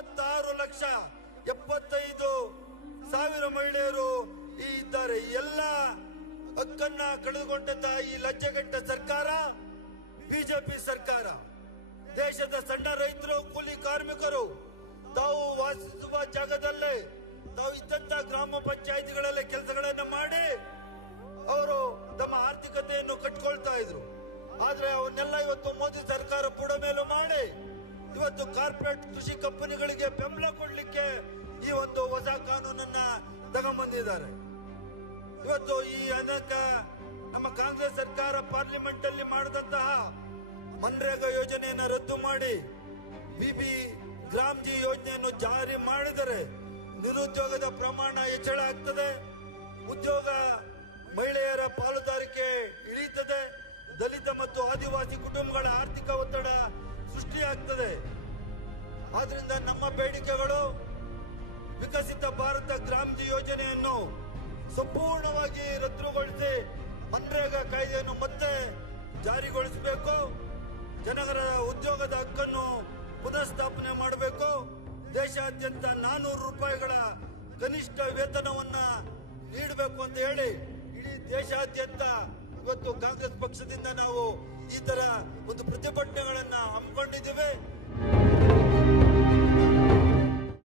36,75,000 ಮಹಿಳೆಯರು ಇದ್ದಾರೆ. ಎಲ್ಲ ಹಕ್ಕನ್ನ ಕಳೆದುಕೊಂಡಂತ ಈ ಲಜ್ಜೆಗೆಟ್ಟ ಸರ್ಕಾರ ಬಿಜೆಪಿ ಸರ್ಕಾರ. ದೇಶದ ಸಣ್ಣ ರೈತರು, ಕೂಲಿ ಕಾರ್ಮಿಕರು ತಾವು ವಾಸಿಸುವ ಜಾಗದಲ್ಲೇ ತಾವು ಇದ್ದಂತ ಗ್ರಾಮ ಪಂಚಾಯಿತಿಗಳಲ್ಲೇ ಕೆಲಸಗಳನ್ನ ಮಾಡಿ ಅವರು ತಮ್ಮ ಆರ್ಥಿಕತೆಯನ್ನು ಕಟ್ಕೊಳ್ತಾ ಇದ್ರು. ಆದ್ರೆ ಅವನ್ನೆಲ್ಲ ಇವತ್ತು ಮೋದಿ ಸರ್ಕಾರ ಬುಡ ಮೇಲು ಮಾಡಿ ಇವತ್ತು ಕಾರ್ಪೊರೇಟ್ ಕೃಷಿ ಕಂಪನಿಗಳಿಗೆ ಬೆಂಬಲ ಕೊಡ್ಲಿಕ್ಕೆ ಈ ಒಂದು ಹೊಸ ಕಾನೂನನ್ನ ತಗೊಂಡ್ಬಂದಿದ್ದಾರೆ. ಇವತ್ತು ಈ ಅನೇಕ ನಮ್ಮ ಕಾಂಗ್ರೆಸ್ ಸರ್ಕಾರ ಪಾರ್ಲಿಮೆಂಟ್ ಅಲ್ಲಿ ಮಾಡಿದಂತಹ ಮನ್ರೇಗಾ ಯೋಜನೆಯನ್ನು ರದ್ದು ಮಾಡಿ ಬಿಬಿ ಗ್ರಾಮ್ಜಿ ಯೋಜನೆಯನ್ನು ಜಾರಿ ಮಾಡಿದರೆ ನಿರುದ್ಯೋಗದ ಪ್ರಮಾಣ ಹೆಚ್ಚಳ ಆಗ್ತದೆ, ಉದ್ಯೋಗ ಮಹಿಳೆಯರ ಪಾಲುದಾರಿಕೆ ಇಳಿಯುತ್ತದೆ, ದಲಿತ ಮತ್ತು ಆದಿವಾಸಿ ಕುಟುಂಬಗಳ ಆರ್ಥಿಕ ಒತ್ತಡ ಸೃಷ್ಟಿಯಾಗ್ತದೆ. ಆದ್ರಿಂದ ನಮ್ಮ ಬೇಡಿಕೆಗಳು ವಿಕಸಿತ ಭಾರತ ಗ್ರಾಮ್ಜಿ ಯೋಜನೆಯನ್ನು ಸಂಪೂರ್ಣವಾಗಿ ರದ್ದುಗೊಳಿಸಿ ಮನ್ರೇಗಾ ಕಾಯ್ದೆಯನ್ನು ಮತ್ತೆ ಜಾರಿಗೊಳಿಸಬೇಕು, ಜನರ ಉದ್ಯೋಗದ ಹಕ್ಕನ್ನು ಪುನಃಸ್ಥಾಪನೆ ಮಾಡಬೇಕು, ದೇಶಾದ್ಯಂತ 400 ರೂಪಾಯಿಗಳ ಕನಿಷ್ಠ ವೇತನವನ್ನ ನೀಡಬೇಕು ಅಂತ ಹೇಳಿ ಇಡೀ ದೇಶಾದ್ಯಂತ ಇವತ್ತು ಕಾಂಗ್ರೆಸ್ ಪಕ್ಷದಿಂದ ನಾವು ಈ ತರ ಒಂದು ಪ್ರತಿಭಟನೆಗಳನ್ನ ಹಮ್ಮಿಕೊಂಡಿದ್ದೇವೆ.